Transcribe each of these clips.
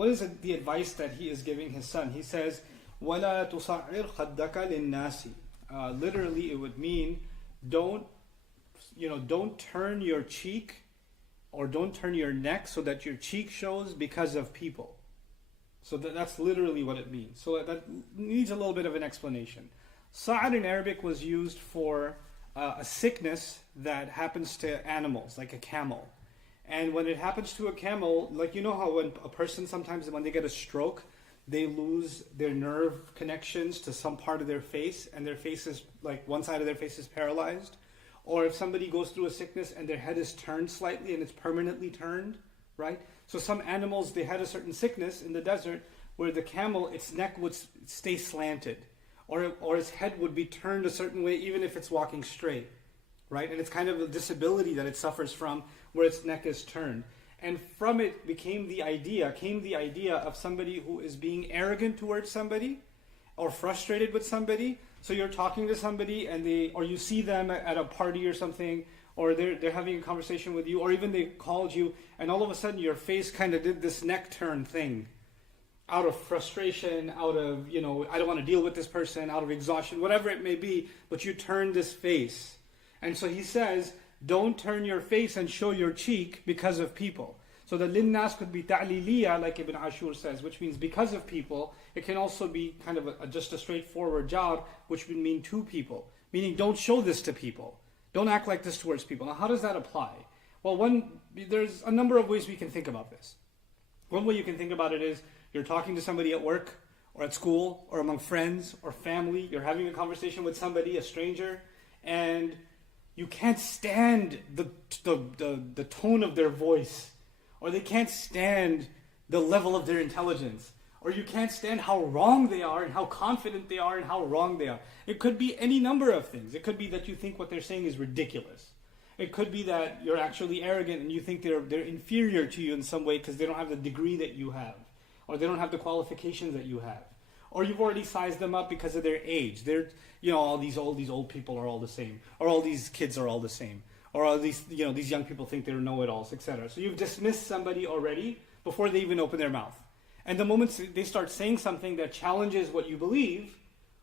what is the advice that he is giving his son? He says, وَلَا تُصَعِّرْ خَدَّكَ لِلنَّاسِ. Literally, it would mean don't turn your cheek or don't turn your neck so that your cheek shows because of people. So that's literally what it means. So that needs a little bit of an explanation. Sa'ad in Arabic was used for a sickness that happens to animals, like a camel. And when it happens to a camel, like you know how when a person sometimes when they get a stroke, they lose their nerve connections to some part of their face, and their face is like one side of their face is paralyzed. Or if somebody goes through a sickness and their head is turned slightly and it's permanently turned, right? So some animals, they had a certain sickness in the desert where the camel, its neck would stay slanted, or its head would be turned a certain way even if it's walking straight, right? And it's kind of a disability that it suffers from where its neck is turned. And from it came the idea of somebody who is being arrogant towards somebody or frustrated with somebody. So you're talking to somebody or you see them at a party or something, or they're having a conversation with you, or even they called you, and all of a sudden your face kind of did this neck turn thing out of frustration, out of, I don't want to deal with this person, out of exhaustion, whatever it may be, but you turn this face. And so he says, don't turn your face and show your cheek because of people. So the linnas could be ta'liliya, like Ibn Ashur says, which means because of people. It can also be kind of just a straightforward jar, which would mean to people. Meaning don't show this to people. Don't act like this towards people. Now how does that apply? Well, there's a number of ways we can think about this. One way you can think about it is you're talking to somebody at work or at school or among friends or family. You're having a conversation with somebody, a stranger, and you can't stand the tone of their voice, or they can't stand the level of their intelligence, or you can't stand how wrong they are and how confident they are and how wrong they are. It could be any number of things. It could be that you think what they're saying is ridiculous. It could be that you're actually arrogant and you think they're inferior to you in some way because they don't have the degree that you have, or they don't have the qualifications that you have. Or you've already sized them up because of their age. They're, all these old people are all the same, or all these kids are all the same, or all these young people think they're know-it-alls, etc. So you've dismissed somebody already before they even open their mouth. And the moment they start saying something that challenges what you believe,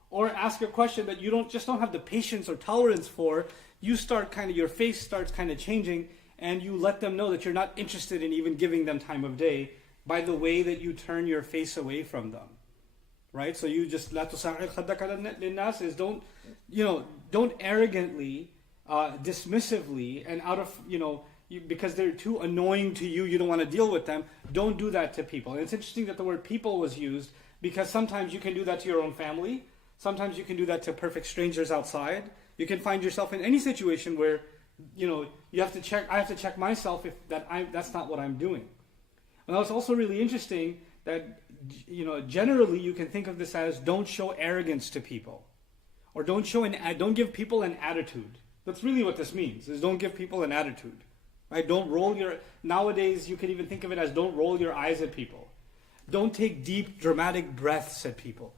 or ask a question that you don't have the patience or tolerance for, your face starts kind of changing, and you let them know that you're not interested in even giving them time of day by the way that you turn your face away from them. Right? So you just لا تصعر خدك للناس is don't arrogantly, dismissively, and out of because they're too annoying to you, you don't want to deal with them. Don't do that to people. And it's interesting that the word people was used because sometimes you can do that to your own family. Sometimes you can do that to perfect strangers outside. You can find yourself in any situation where you have to check. I have to check myself if that's not what I'm doing. And it's also really interesting that generally you can think of this as don't show arrogance to people, or don't give people an attitude. That's really what this means, is don't give people an attitude. Right? Nowadays you can even think of it as don't roll your eyes at people. Don't take deep dramatic breaths at people.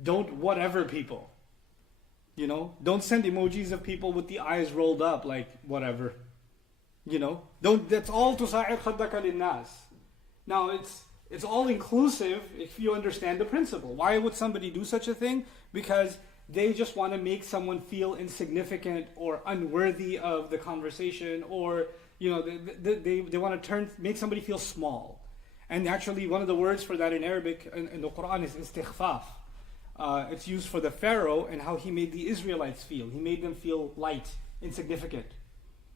Don't whatever people. Don't send emojis of people with the eyes rolled up like whatever. That's all tusa'ir khaddaka linnas. Now it's all inclusive if you understand the principle. Why would somebody do such a thing? Because they just want to make someone feel insignificant or unworthy of the conversation, or they want to make somebody feel small. And actually one of the words for that in Arabic in the Quran is istighfaf. It's used for the Pharaoh and how he made the Israelites feel. He made them feel light, insignificant.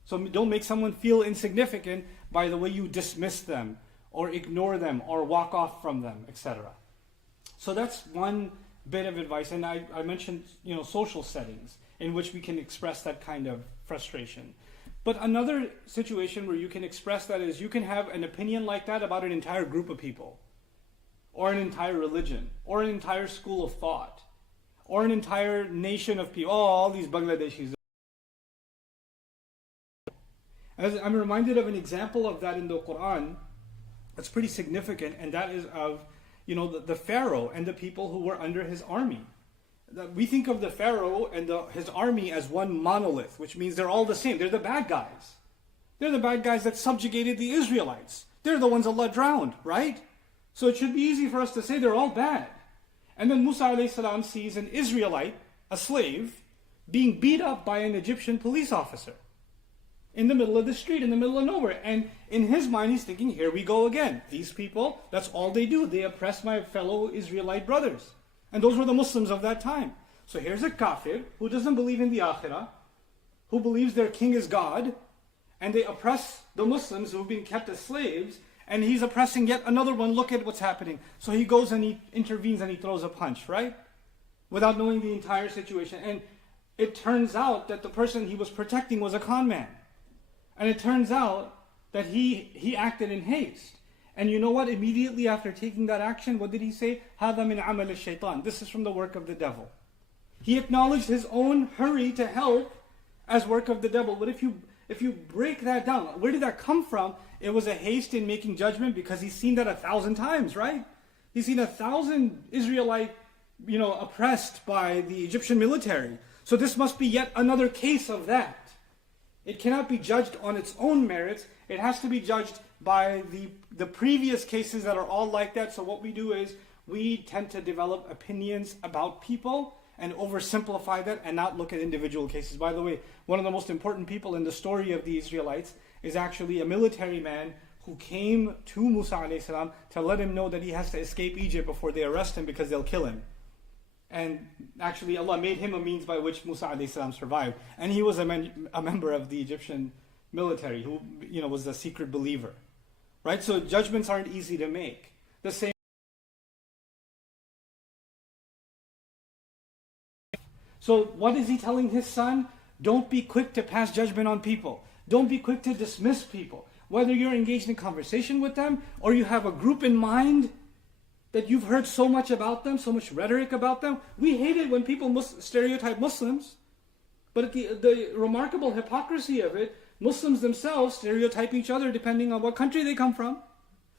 So don't make someone feel insignificant by the way you dismiss them or ignore them or walk off from them, etc. So that's one bit of advice. And I mentioned social settings in which we can express that kind of frustration. But another situation where you can express that is you can have an opinion like that about an entire group of people, or an entire religion, or an entire school of thought, or an entire nation of people. All these Bangladeshis. I'm reminded of an example of that in the Quran that's pretty significant, and that is of the Pharaoh and the people who were under his army. We think of the Pharaoh and his army as one monolith, which means they're all the same. They're the bad guys. They're the bad guys that subjugated the Israelites. They're the ones Allah drowned, right? So it should be easy for us to say they're all bad. And then Musa alayhi salam sees an Israelite, a slave, being beat up by an Egyptian police officer in the middle of the street, in the middle of nowhere. And in his mind, he's thinking, here we go again. These people, that's all they do. They oppress my fellow Israelite brothers. And those were the Muslims of that time. So here's a kafir who doesn't believe in the akhirah, who believes their king is God, and they oppress the Muslims who've been kept as slaves, and he's oppressing yet another one. Look at what's happening. So he goes and he intervenes and he throws a punch, right? Without knowing the entire situation. And it turns out that the person he was protecting was a con man. And it turns out that he acted in haste. And you know what? Immediately after taking that action, what did he say? هَذَا مِنْ عَمَلِ الشَّيْطَانِ. This is from the work of the devil. He acknowledged his own hurry to help as work of the devil. But if you break that down, where did that come from? It was a haste in making judgment because he's seen that 1,000 times, right? He's seen 1,000 Israelite, oppressed by the Egyptian military. So this must be yet another case of that. It cannot be judged on its own merits. It has to be judged by the previous cases that are all like that. So what we do is we tend to develop opinions about people and oversimplify that and not look at individual cases. By the way, one of the most important people in the story of the Israelites is actually a military man who came to Musa alayhi salam to let him know that he has to escape Egypt before they arrest him because they'll kill him. And actually Allah made him a means by which Musa alayhi salam survived. And he was a member of the Egyptian military who was a secret believer. Right? So judgments aren't easy to make. The same. So what is he telling his son? Don't be quick to pass judgment on people. Don't be quick to dismiss people. Whether you're engaged in conversation with them or you have a group in mind that you've heard so much about them, so much rhetoric about them. We hate it when people stereotype Muslims. But the remarkable hypocrisy of it, Muslims themselves stereotype each other depending on what country they come from,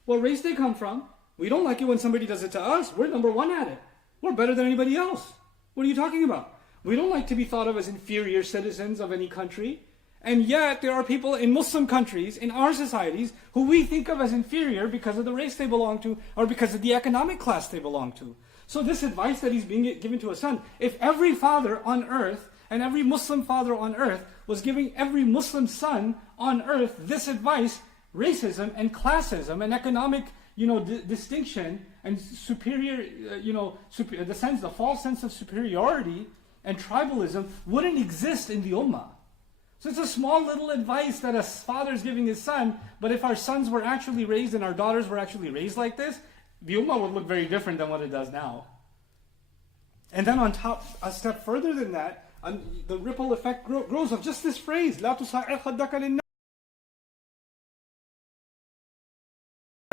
what race they come from. We don't like it when somebody does it to us. We're number one at it. We're better than anybody else. What are you talking about? We don't like to be thought of as inferior citizens of any country. And yet there are people in Muslim countries, in our societies, who we think of as inferior because of the race they belong to or because of the economic class they belong to. So this advice that he's being given to a son, if every father on earth and every Muslim father on earth was giving every Muslim son on earth this advice, racism and classism and economic distinction and superior, the false sense of superiority and tribalism wouldn't exist in the ummah. So it's a small little advice that a father is giving his son, but if our sons were actually raised and our daughters were actually raised like this, the ummah would look very different than what it does now. And then on top, a step further than that, the ripple effect grows of just this phrase, لَا تُصَعِّرْ خَدَّكَ لِلنَّاسِ.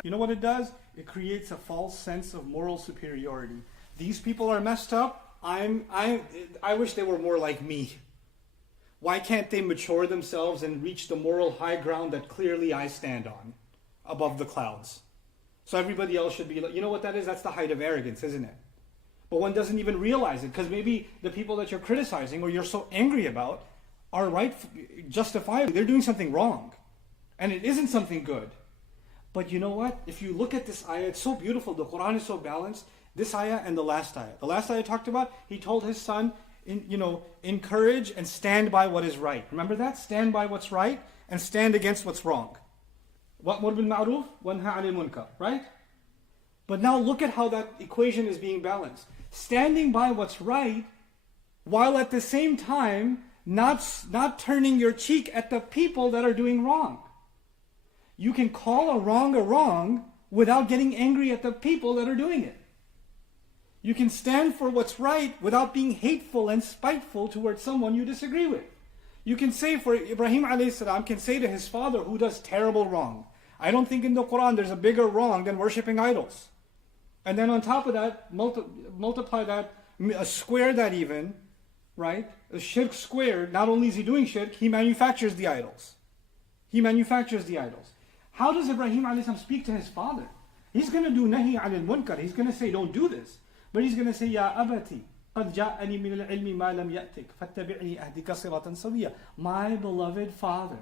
You know what it does? It creates a false sense of moral superiority. These people are messed up. I wish they were more like me. Why can't they mature themselves and reach the moral high ground that clearly I stand on, above the clouds? So everybody else should be like, you know what that is? That's the height of arrogance, isn't it? But one doesn't even realize it, because maybe the people that you're criticizing or you're so angry about are right, justifiably. They're doing something wrong. And it isn't something good. But you know what? If you look at this ayah, it's so beautiful. The Quran is so balanced. This ayah and the last ayah. The last ayah talked about, he told his son, encourage and stand by what is right. Remember that? Stand by what's right and stand against what's wrong. وَأْمُرْ بِالْمَعْرُوفِ وَانْهَى عَنِ الْمُنْكَرِ. Right? But now look at how that equation is being balanced. Standing by what's right, while at the same time not turning your cheek at the people that are doing wrong. You can call a wrong without getting angry at the people that are doing it. You can stand for what's right without being hateful and spiteful towards someone you disagree with. You can say, for Ibrahim alayhi salam can say to his father who does terrible wrong, I don't think in the Quran there's a bigger wrong than worshipping idols. And then on top of that, multiply that, square that even, right? A shirk squared, not only is he doing shirk, he manufactures the idols. He manufactures the idols. How does Ibrahim alayhi salam speak to his father? He's going to do nahi anil munkar. He's going to say, don't do this. But he's going to say, Ya abati, قَدْ جَاءَنِي مِنَ الْعِلْمِ مَا لَمْ يَأْتِكَ فَاتَّبِعْنِي أَهْدِكَ صِرَاطًا سَوِيًّا. My beloved father,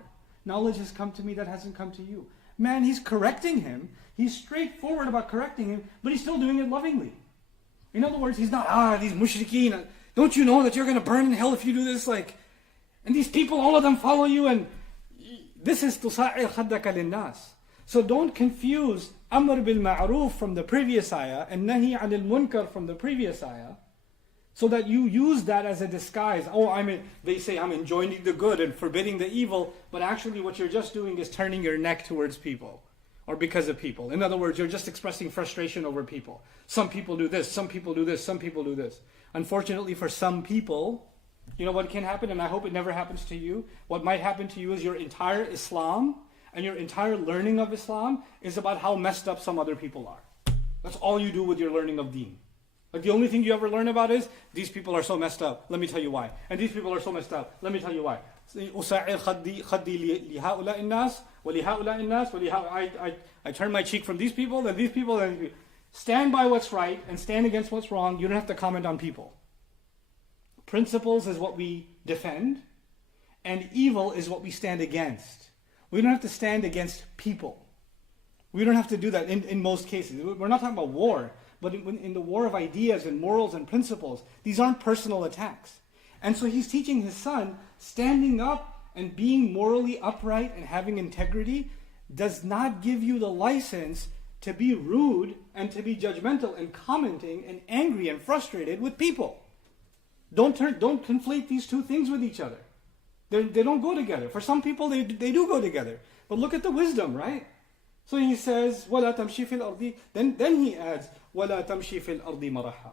knowledge has come to me that hasn't come to you. Man, he's correcting him. He's straightforward about correcting him, but he's still doing it lovingly. In other words, he's not, these mushrikeen, don't you know that you're going to burn in hell if you do this? And these people, all of them follow you, and this is تُصَعِّرْ خَدَّكَ لِلنَّاسِ. So don't confuse Amr bil Ma'ruf from the previous ayah and Nahi anil Munkar from the previous ayah, so that you use that as a disguise. They say I'm enjoining the good and forbidding the evil, but actually what you're just doing is turning your neck towards people, or because of people. In other words, you're just expressing frustration over people. Some people do this, some people do this, some people do this. Unfortunately for some people, you know what can happen, and I hope it never happens to you. What might happen to you is your entire Islam and your entire learning of Islam is about how messed up some other people are. That's all you do with your learning of deen. The only thing you ever learn about is, these people are so messed up, let me tell you why. And these people are so messed up, let me tell you why. I turn my cheek from these people, then these people, then these people. Stand by what's right and stand against what's wrong. You don't have to comment on people. Principles is what we defend, and evil is what we stand against. We don't have to stand against people. We don't have to do that in most cases. We're not talking about war, but in the war of ideas and morals and principles, these aren't personal attacks. And so he's teaching his son, standing up and being morally upright and having integrity does not give you the license to be rude and to be judgmental and commenting and angry and frustrated with people. Don't conflate these two things with each other. They don't go together. For some people, they do go together. But look at the wisdom, right? So he says, وَلَا تَمْشِي فِي الْأَرْضِ. Then he adds, وَلَا تَمْشِي فِي الْأَرْضِ مَرَحًا.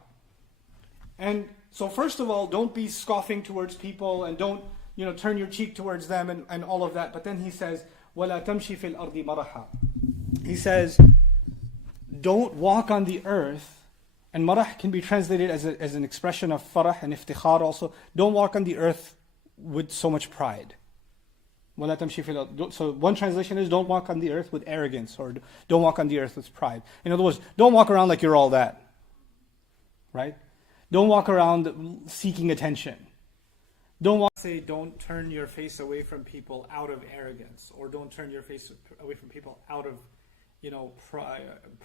And so first of all, don't be scoffing towards people and don't turn your cheek towards them and all of that. But then he says, وَلَا تَمْشِي فِي الْأَرْضِ مَرَحًا. He says, don't walk on the earth. And marah can be translated as an expression of farah and iftikhar also. Don't walk on the earth with so much pride. So one translation is, don't walk on the earth with arrogance, or don't walk on the earth with pride. In other words, don't walk around like you're all that. Right? Don't walk around seeking attention. Don't turn your face away from people out of arrogance, or don't turn your face away from people out of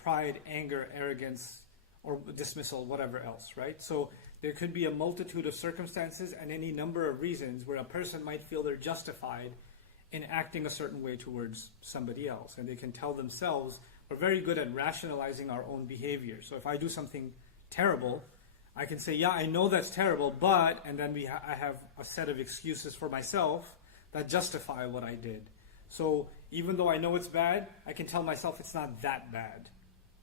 pride, anger, arrogance, or dismissal, whatever else, right? So there could be a multitude of circumstances and any number of reasons where a person might feel they're justified in acting a certain way towards somebody else. And they can tell themselves, we're very good at rationalizing our own behavior. So if I do something terrible, I can say, yeah, I know that's terrible, but, and then I have a set of excuses for myself that justify what I did. So even though I know it's bad, I can tell myself it's not that bad,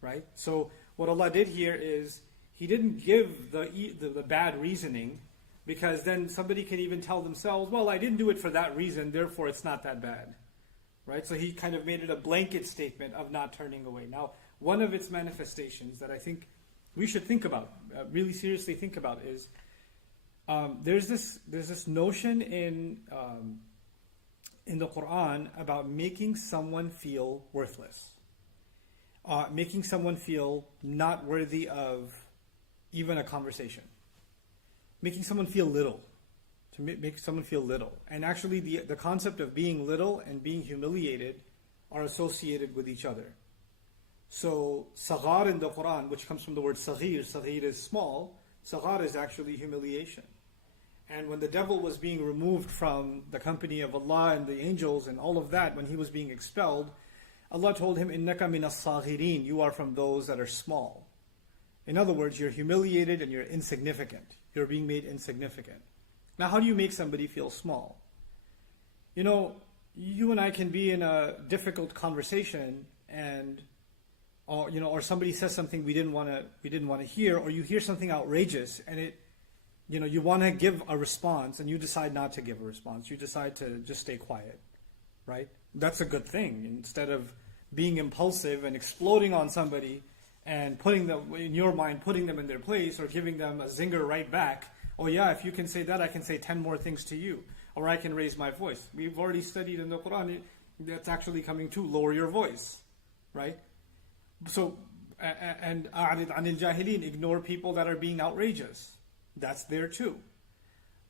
right? So what Allah did here is, He didn't give the bad reasoning, because then somebody can even tell themselves, well, I didn't do it for that reason, therefore it's not that bad. Right? So He kind of made it a blanket statement of not turning away. Now, one of its manifestations that I think we should think about, really seriously think about, is there's this notion in the Quran about making someone feel worthless. Making someone feel not worthy of even a conversation. Making someone feel little. To make someone feel little. And actually the concept of being little and being humiliated are associated with each other. So saghar in the Quran, which comes from the word saghir is small, saghar is actually humiliation. And when the devil was being removed from the company of Allah and the angels and all of that, when he was being expelled, Allah told him, إِنَّكَ مِنَ الصَّاغِرِينَ. You are from those that are small. In other words, you're humiliated and you're insignificant. You're being made insignificant. Now, how do you make somebody feel small? You and I can be in a difficult conversation, and or somebody says something we didn't want to hear, or you hear something outrageous, and you want to give a response, and you decide not to give a response. You decide to just stay quiet, right? That's a good thing. Instead of being impulsive and exploding on somebody and putting them in their place, or giving them a zinger right back. Oh yeah, if you can say that, I can say 10 more things to you. Or I can raise my voice. We've already studied in the Quran, that's actually coming to lower your voice, right? So, and أَعْرِضْ عَنِ الْجَاهِلِينَ, ignore people that are being outrageous. That's there too.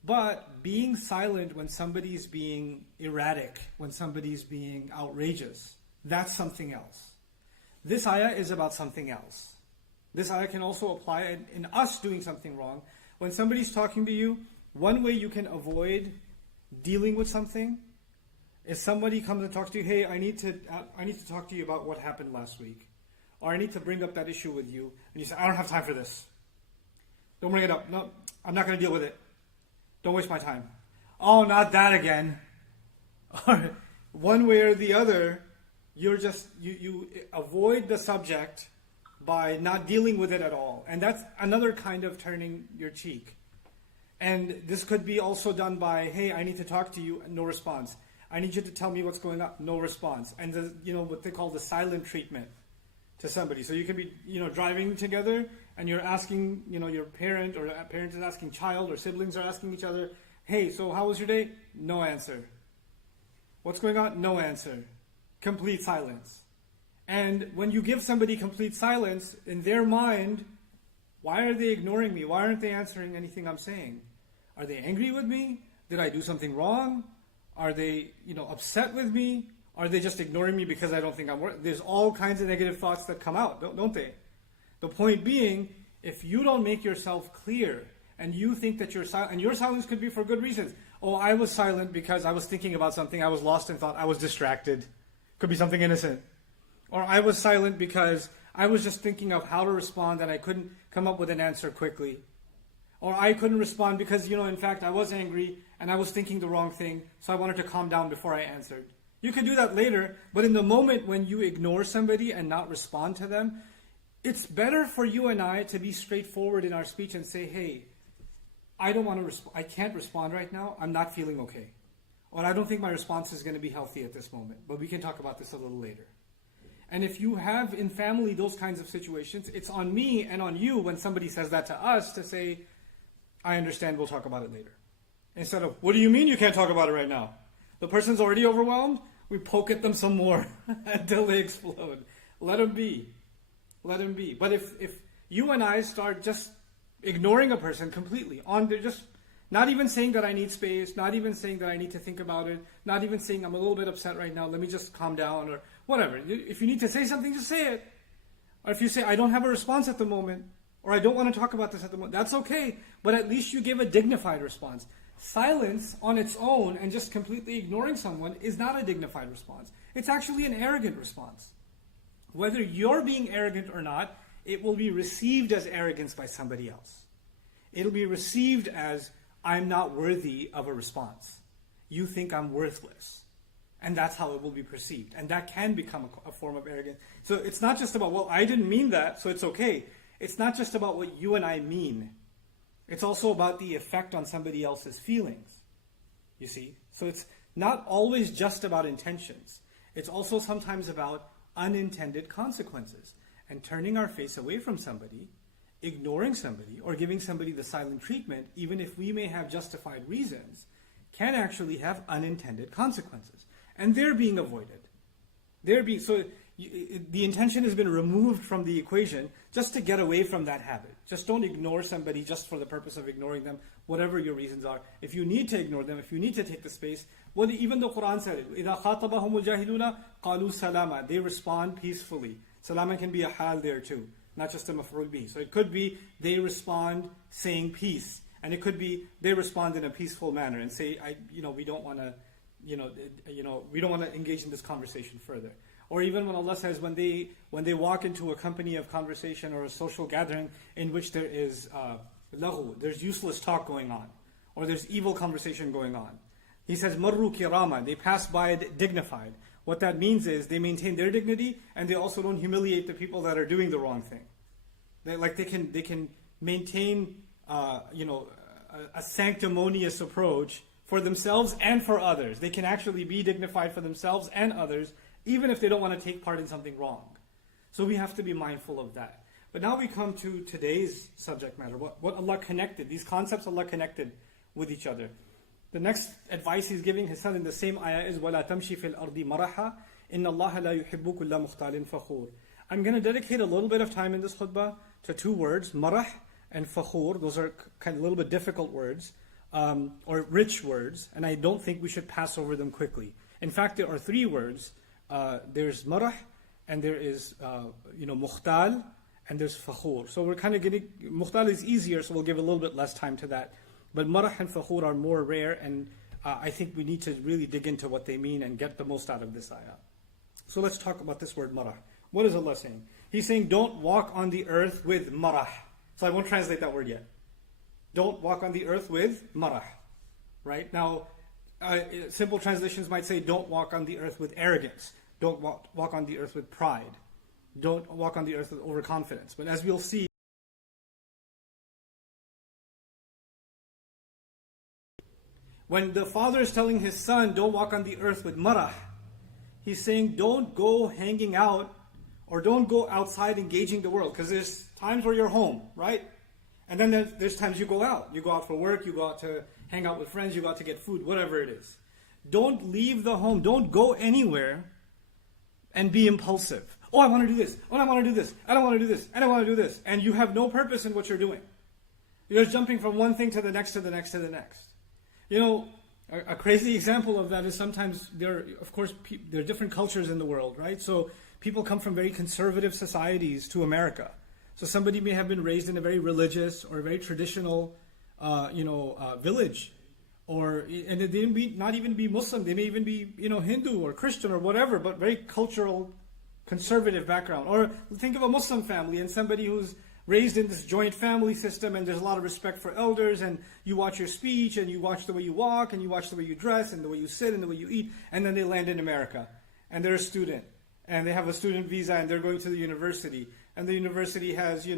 But being silent when somebody's being erratic, when somebody's being outrageous, that's something else. This ayah is about something else. This ayah can also apply in us doing something wrong. When somebody's talking to you, one way you can avoid dealing with something is somebody comes and talks to you, hey, I need to talk to you about what happened last week. Or I need to bring up that issue with you. And you say, I don't have time for this. Don't bring it up. No, I'm not going to deal with it. Don't waste my time. Oh, not that again. Or one way or the other, you avoid the subject by not dealing with it at all. And that's another kind of turning your cheek. And this could be also done by, hey, I need to talk to you, no response. I need you to tell me what's going on, no response. And what they call the silent treatment to somebody. So you can be, driving together and you're asking, your parent, or a parent is asking child, or siblings are asking each other, hey, so how was your day? No answer. What's going on? No answer. Complete silence. And when you give somebody complete silence, in their mind, why are they ignoring me? Why aren't they answering anything I'm saying? Are they angry with me? Did I do something wrong? Are they, upset with me? Are they just ignoring me because I don't think I'm worth? There's all kinds of negative thoughts that come out, don't they? The point being, if you don't make yourself clear, and you think that you're silent, and your silence could be for good reasons. Oh, I was silent because I was thinking about something, I was lost in thought, I was distracted. Could be something innocent. Or I was silent because I was just thinking of how to respond and I couldn't come up with an answer quickly. Or I couldn't respond because, in fact, I was angry and I was thinking the wrong thing, so I wanted to calm down before I answered. You can do that later, but in the moment when you ignore somebody and not respond to them, it's better for you and I to be straightforward in our speech and say, hey, I can't respond right now, I'm not feeling okay. Or I don't think my response is going to be healthy at this moment, but we can talk about this a little later. And if you have in family those kinds of situations, it's on me and on you when somebody says that to us to say, I understand, we'll talk about it later. Instead of, what do you mean you can't talk about it right now? The person's already overwhelmed, we poke at them some more until they explode. Let them be. Let them be. But if you and I start just ignoring a person completely, they're just not even saying that I need space, not even saying that I need to think about it, not even saying I'm a little bit upset right now, let me just calm down, or whatever. If you need to say something, just say it. Or if you say, I don't have a response at the moment, or I don't want to talk about this at the moment, that's okay. But at least you give a dignified response. Silence on its own and just completely ignoring someone is not a dignified response. It's actually an arrogant response. Whether you're being arrogant or not, it will be received as arrogance by somebody else. It'll be received as, I'm not worthy of a response. You think I'm worthless. And that's how it will be perceived. And that can become a form of arrogance. So it's not just about, well, I didn't mean that, so it's okay. It's not just about what you and I mean. It's also about the effect on somebody else's feelings. You see? So it's not always just about intentions. It's also sometimes about unintended consequences. And turning our face away from somebody, ignoring somebody, or giving somebody the silent treatment, even if we may have justified reasons, can actually have unintended consequences. And they're being avoided. The intention has been removed from the equation just to get away from that habit. Just don't ignore somebody just for the purpose of ignoring them, whatever your reasons are. If you need to ignore them, if you need to take the space, even the Quran said it, إِذَا خَاطَبَهُمُ الْجَاهِلُونَ قَالُوا سَلَامًا. They respond peacefully. Salama can be a hal there too, not just a maf'ul bih. So it could be they respond saying peace, and it could be they respond in a peaceful manner and say, we don't want to, we don't want to engage in this conversation further. Or even when Allah says, when they walk into a company of conversation or a social gathering in which there is lahu, there's useless talk going on, or there's evil conversation going on. He says, marru kirama, they pass by dignified. What that means is they maintain their dignity and they also don't humiliate the people that are doing the wrong thing. They can maintain a sanctimonious approach for themselves and for others. They can actually be dignified for themselves and others, even if they don't want to take part in something wrong. So we have to be mindful of that. But now we come to today's subject matter, what Allah connected, these concepts Allah connected with each other. The next advice He's giving His son in the same ayah is وَلَا تَمْشِ فِي الْأَرْضِ مَرَحًا إِنَّ اللَّهَ لَا يُحِبُّ كُلَّ مُخْتَالٍ فَخُورٍ. I'm going to dedicate a little bit of time in this khutbah to two words, marah and fakhur. Those are kind of a little bit difficult words. or rich words, and I don't think we should pass over them quickly. In fact, there are three words. There's marah, and there is mukhtal, and there's fakhur. So we're kind of getting, mukhtal is easier, so we'll give a little bit less time to that. But marah and fakhur are more rare, and I think we need to really dig into what they mean and get the most out of this ayah. So let's talk about this word marah. What is Allah saying? He's saying, don't walk on the earth with marah. So I won't translate that word yet. Don't walk on the earth with marah. Right? Now, simple translations might say, don't walk on the earth with arrogance. Don't walk on the earth with pride. Don't walk on the earth with overconfidence. But as we'll see, when the father is telling his son, don't walk on the earth with marah, he's saying, don't go hanging out or don't go outside engaging the world. Because there's times where you're home, right? And then there's times you go out. You go out for work, you go out to hang out with friends, you go out to get food, whatever it is. Don't leave the home. Don't go anywhere and be impulsive. Oh, I want to do this. Oh, I want to do this. I don't want to do this. I don't want to do this. And you have no purpose in what you're doing. You're just jumping from one thing to the next, to the next, to the next. You know, a crazy example of that is sometimes there are different cultures in the world, right? So people come from very conservative societies to America. So somebody may have been raised in a very religious or a very traditional, village, and they may not even be Muslim. They may even be, Hindu or Christian or whatever, but very cultural, conservative background. Or think of a Muslim family and somebody who's raised in this joint family system, and there's a lot of respect for elders, and you watch your speech, and you watch the way you walk, and you watch the way you dress, and the way you sit, and the way you eat, and then they land in America, and they're a student, and they have a student visa, and they're going to the university, and the university has,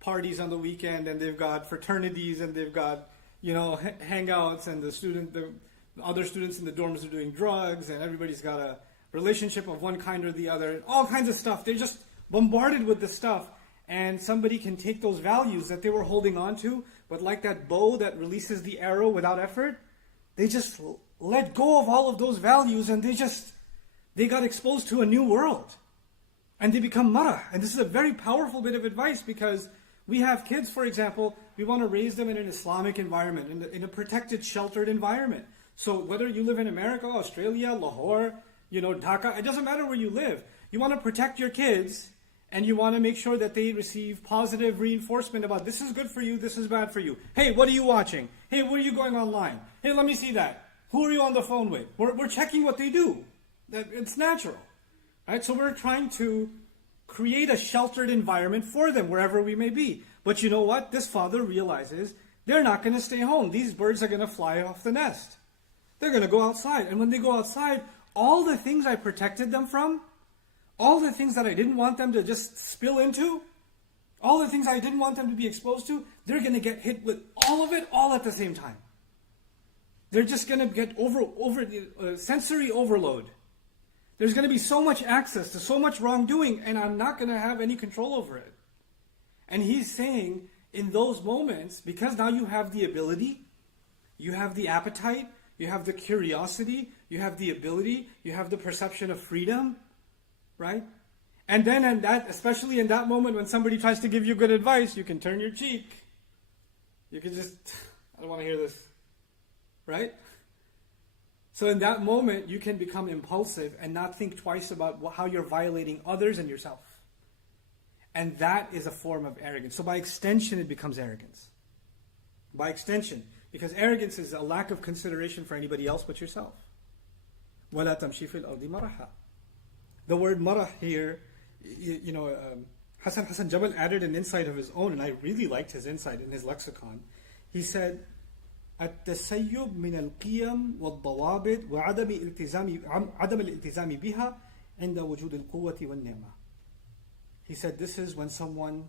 parties on the weekend, and they've got fraternities, and they've got, hangouts, and the other students in the dorms are doing drugs, and everybody's got a relationship of one kind or the other, all kinds of stuff. They're just bombarded with this stuff. And somebody can take those values that they were holding on to, but like that bow that releases the arrow without effort, they just let go of all of those values, and they got exposed to a new world. And they become marah. And this is a very powerful bit of advice, because we have kids, for example, we want to raise them in an Islamic environment, in a protected, sheltered environment. So whether you live in America, Australia, Lahore, Dhaka, it doesn't matter where you live. You want to protect your kids, and you want to make sure that they receive positive reinforcement about this is good for you, this is bad for you. Hey, what are you watching? Hey, where are you going online? Hey, let me see that. Who are you on the phone with? We're checking what they do. It's natural. Right? So we're trying to create a sheltered environment for them wherever we may be. But you know what? This father realizes they're not going to stay home. These birds are going to fly off the nest. They're going to go outside. And when they go outside, all the things I protected them from, all the things that I didn't want them to just spill into, all the things I didn't want them to be exposed to, they're going to get hit with all of it all at the same time. They're just going to get sensory overload. There's going to be so much access to so much wrongdoing, and I'm not going to have any control over it. And he's saying, in those moments, because now you have the ability, you have the appetite, you have the curiosity, you have the ability, you have the perception of freedom, right? And then, especially in that moment when somebody tries to give you good advice, you can turn your cheek. You can just, I don't want to hear this, right? So in that moment, you can become impulsive and not think twice about how you're violating others and yourself. And that is a form of arrogance. So by extension, it becomes arrogance. By extension. Because arrogance is a lack of consideration for anybody else but yourself. وَلَا تَمْشِي فِي الْأَرْضِ مَرَحًا. The word marah here, Hassan Jabal added an insight of his own, and I really liked his insight in his lexicon. He said, التسيب من القيم والضوابط وعدم الالتزام بها عند وجود القوة والنعمة. He said this is when someone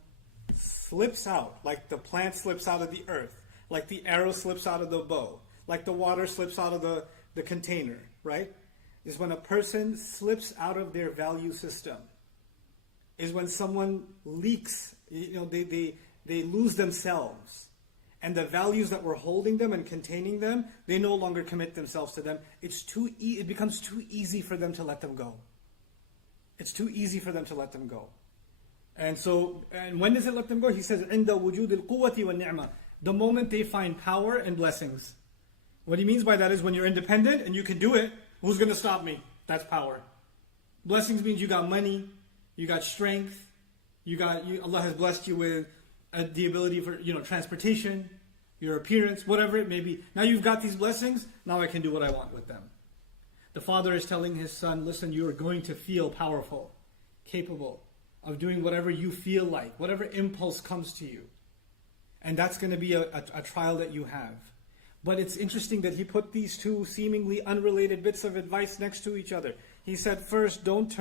slips out, like the plant slips out of the earth, like the arrow slips out of the bow, like the water slips out of the container, right? Is when a person slips out of their value system. Is when someone leaks, they lose themselves. And the values that were holding them and containing them, they no longer commit themselves to them. It becomes too easy for them to let them go. It's too easy for them to let them go. And when does it let them go? He says, عند وجود القوة والنعمة. the moment they find power and blessings. What he means by that is when you're independent and you can do it, who's going to stop me? That's power. Blessings means you got money, you got strength, Allah has blessed you with the ability for, transportation, your appearance, whatever it may be. Now you've got these blessings, now I can do what I want with them. The father is telling his son, listen, you are going to feel powerful, capable of doing whatever you feel like, whatever impulse comes to you. And that's going to be a trial that you have. But it's interesting that he put these two seemingly unrelated bits of advice next to each other. He said, first, don't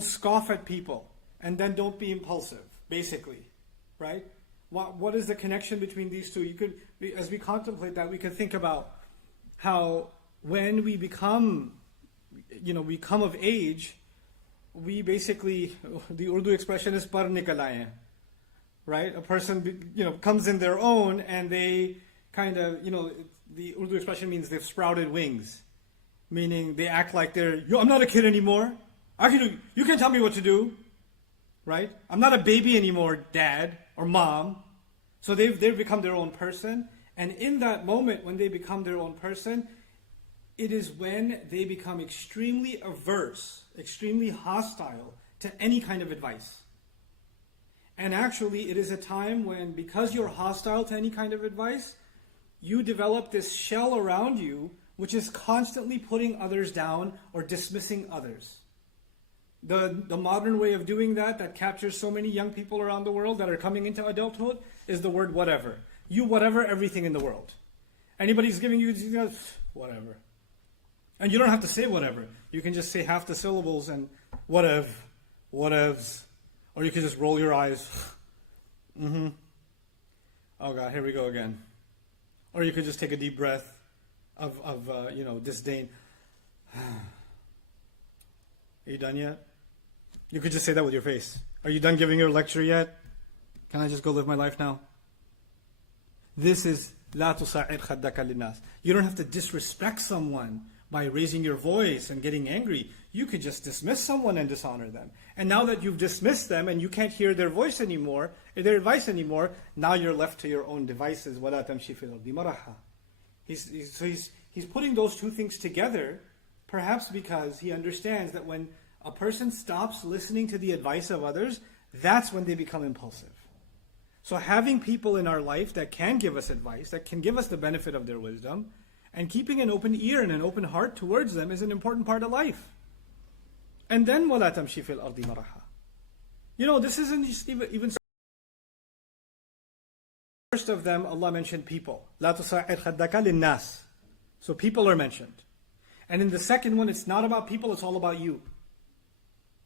scoff at people, and then don't be impulsive, basically, right? What is the connection between these two? As we contemplate that, we could think about how when we become of age, we basically, the Urdu expression is par nikal aaye, right? A person, comes in their own, and they kind of, the Urdu expression means they've sprouted wings, meaning they act like I'm not a kid anymore. You can't tell me what to do, right? I'm not a baby anymore, dad or mom. So they've become their own person. And in that moment, when they become their own person, it is when they become extremely averse, extremely hostile to any kind of advice. And actually, it is a time when, because you're hostile to any kind of advice, you develop this shell around you which is constantly putting others down or dismissing others. The modern way of doing that captures so many young people around the world that are coming into adulthood is the word whatever. You whatever everything in the world. Anybody's giving you whatever. And you don't have to say whatever. You can just say half the syllables and whatevs. Or you can just roll your eyes. Mm-hmm. Oh God, here we go again. Or you could just take a deep breath of disdain. Are you done yet? You could just say that with your face. Are you done giving your lecture yet? Can I just go live my life now? This is لا تصعر خدك للناس. You don't have to disrespect someone by raising your voice and getting angry. You could just dismiss someone and dishonor them. And now that you've dismissed them and you can't hear their voice anymore, their advice anymore, now you're left to your own devices. وَلَا تَمْشِ فِي الْأَرْضِ مَرَحًا. He's putting those two things together, perhaps because he understands that when a person stops listening to the advice of others, that's when they become impulsive. So having people in our life that can give us advice, that can give us the benefit of their wisdom, and keeping an open ear and an open heart towards them is an important part of life. And then وَلَا تَمْشِ فِي الْأَرْضِ مَرَحًا. This isn't just even first of them, Allah mentioned people. لَا تُصَعِّرْ خَدَّكَ لِلنَّاسِ. So people are mentioned. And in the second one, it's not about people, it's all about you.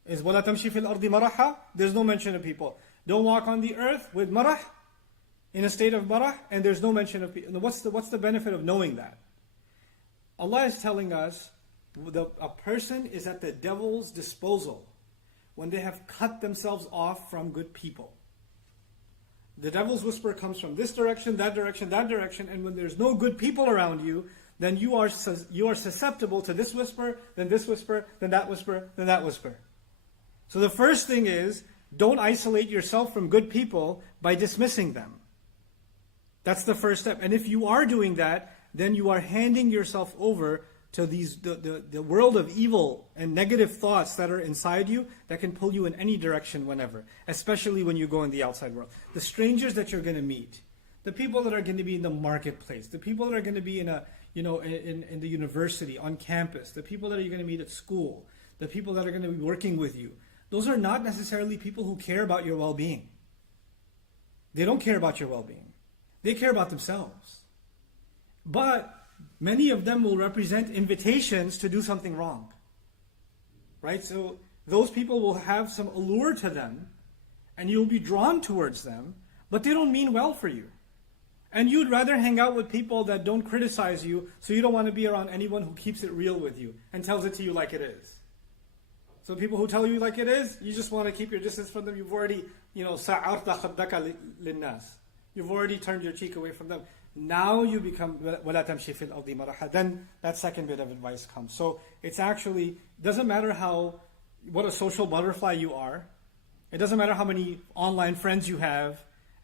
Is وَلَا تَمْشِ فِي الْأَرْضِ مَرَحًا. There's no mention of people. Don't walk on the earth with marah, in a state of marah, and there's no mention of people. What's the benefit of knowing that? Allah is telling us a person is at the devil's disposal when they have cut themselves off from good people. The devil's whisper comes from this direction, that direction, that direction, and when there's no good people around you, then you are susceptible to this whisper, then that whisper, then that whisper. So the first thing is, don't isolate yourself from good people by dismissing them. That's the first step. And if you are doing that, then you are handing yourself over to the world of evil and negative thoughts that are inside you that can pull you in any direction whenever, especially when you go in the outside world. The strangers that you're going to meet, the people that are going to be in the marketplace, the people that are going to be in the university, on campus, the people that you're going to meet at school, the people that are going to be working with you, those are not necessarily people who care about your well-being. They don't care about your well-being. They care about themselves. But many of them will represent invitations to do something wrong. Right? So those people will have some allure to them, and you'll be drawn towards them, but they don't mean well for you. And you'd rather hang out with people that don't criticize you, so you don't want to be around anyone who keeps it real with you and tells it to you like it is. So people who tell you like it is, you just want to keep your distance from them. You've already, سَعَرْتَ خَدَّكَ لِلنَّاسِ. You've already turned your cheek away from them. Now you become وَلَا تَمْشِ فِي الْأَرْضِ مَرَحًا. Then that second bit of advice comes. So it's actually, doesn't matter what a social butterfly you are. It doesn't matter how many online friends you have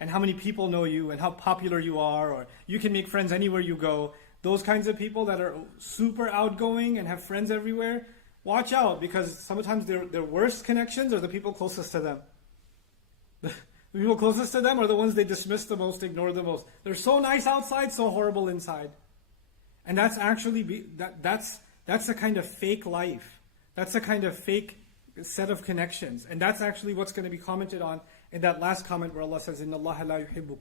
and how many people know you and how popular you are, or you can make friends anywhere you go. Those kinds of people that are super outgoing and have friends everywhere, watch out, because sometimes their worst connections are the people closest to them. The people closest to them are the ones they dismiss the most, ignore the most. They're so nice outside, so horrible inside. And that's actually, that's a kind of fake life. That's a kind of fake set of connections. And that's actually what's going to be commented on in that last comment where Allah says, إِنَّ اللَّهَ لَا يُحِبُّ